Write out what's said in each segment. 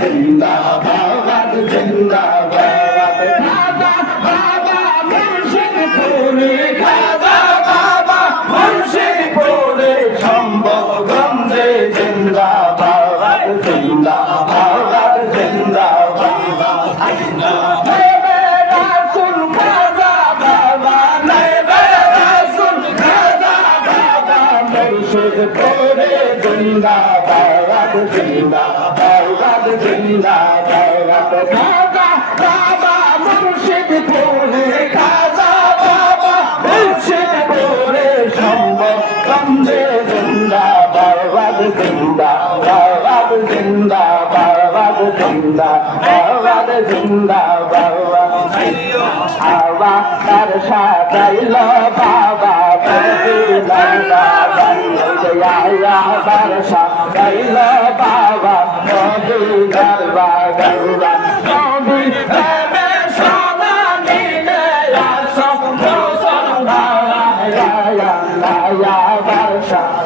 জিন্দাবাদ জিন্দাবাদ খাজা বাবা মুর্শিদ পুরে মুর্শিদ পুরে জিন্দাবাদ জিন্দাবাদ জিন্দাবাদ। খাজা বাবা মুর্শিদ পুরে খাজা বাবা, মুর্শিদ পুরে সম্ভব গন্ধে জিন্দাবাদ জিন্দাবাদ জিন্দাবাদ জিন্দাবাদ জিন্দাবাদ। আবা তার সাজাইল, বাবা। আয়া তার সাজাইল বাবা গলবা গলবা নদী প্রেমে সদা নিলে আসব মোসন আয়া আয়া বর্ষা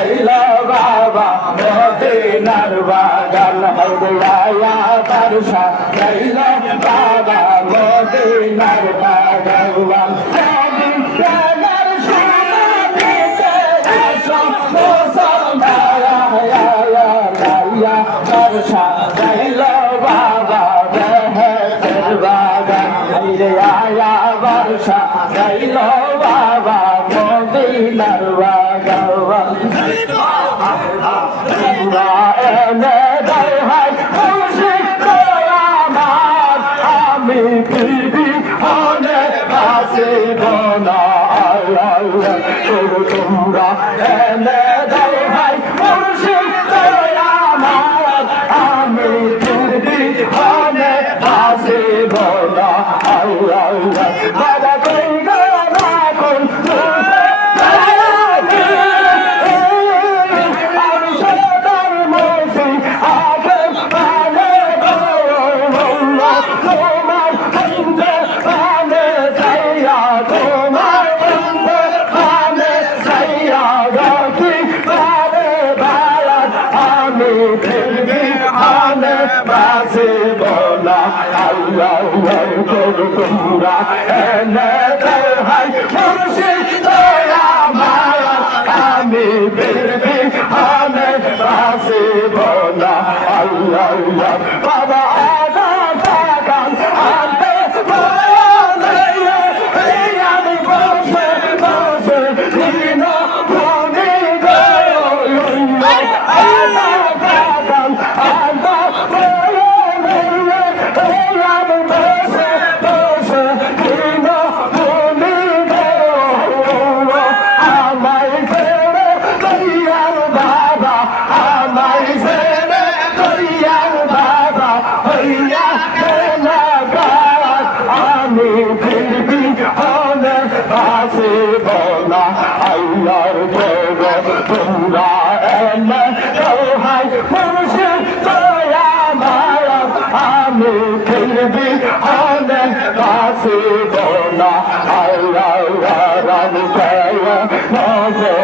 দিল বাবা মদিনার বাগান হরিয়া বর্ষা দিল বাবা মদিনার বাগান বর্ষা তোমরা এনে দেয় হাই খুশি বাসে বলা আল্লাহ তোমরা এনে হাই মুর্শিদ আমি ফিরবি হলে ভাসে বলা আল্লাহর জগ তোমরা এনে দোহাই মুর্শিদ দয়া মায়া আমি ফিরবি হলে ভাসে বলা আল্লাহ রাম জয় নজে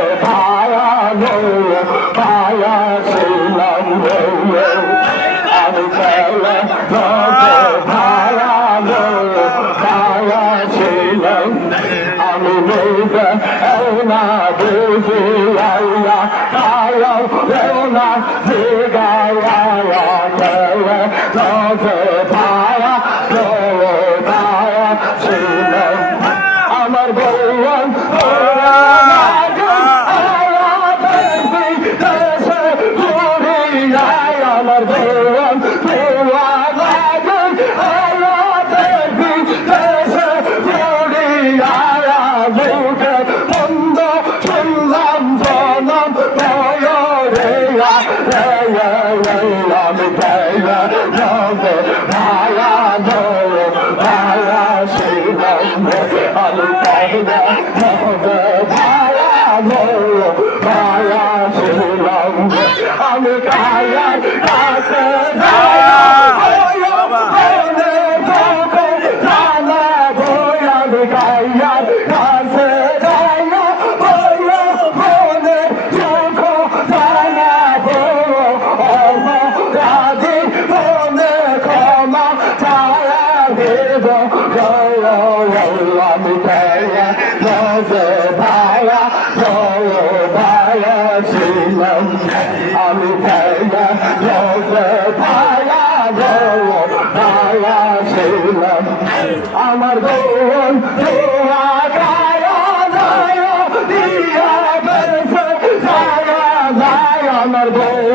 নাই আমি বলবে না বুঝি আল্লাহ আল্লাহ রেও না যে গায়া দেবে তোকে পায়া কেউ পায়া আমার বললাম Yeah. ছিলাম আমি ভাইয়া ভাইয়া ভাইয়া ছিলাম আমার বোন আমার বোন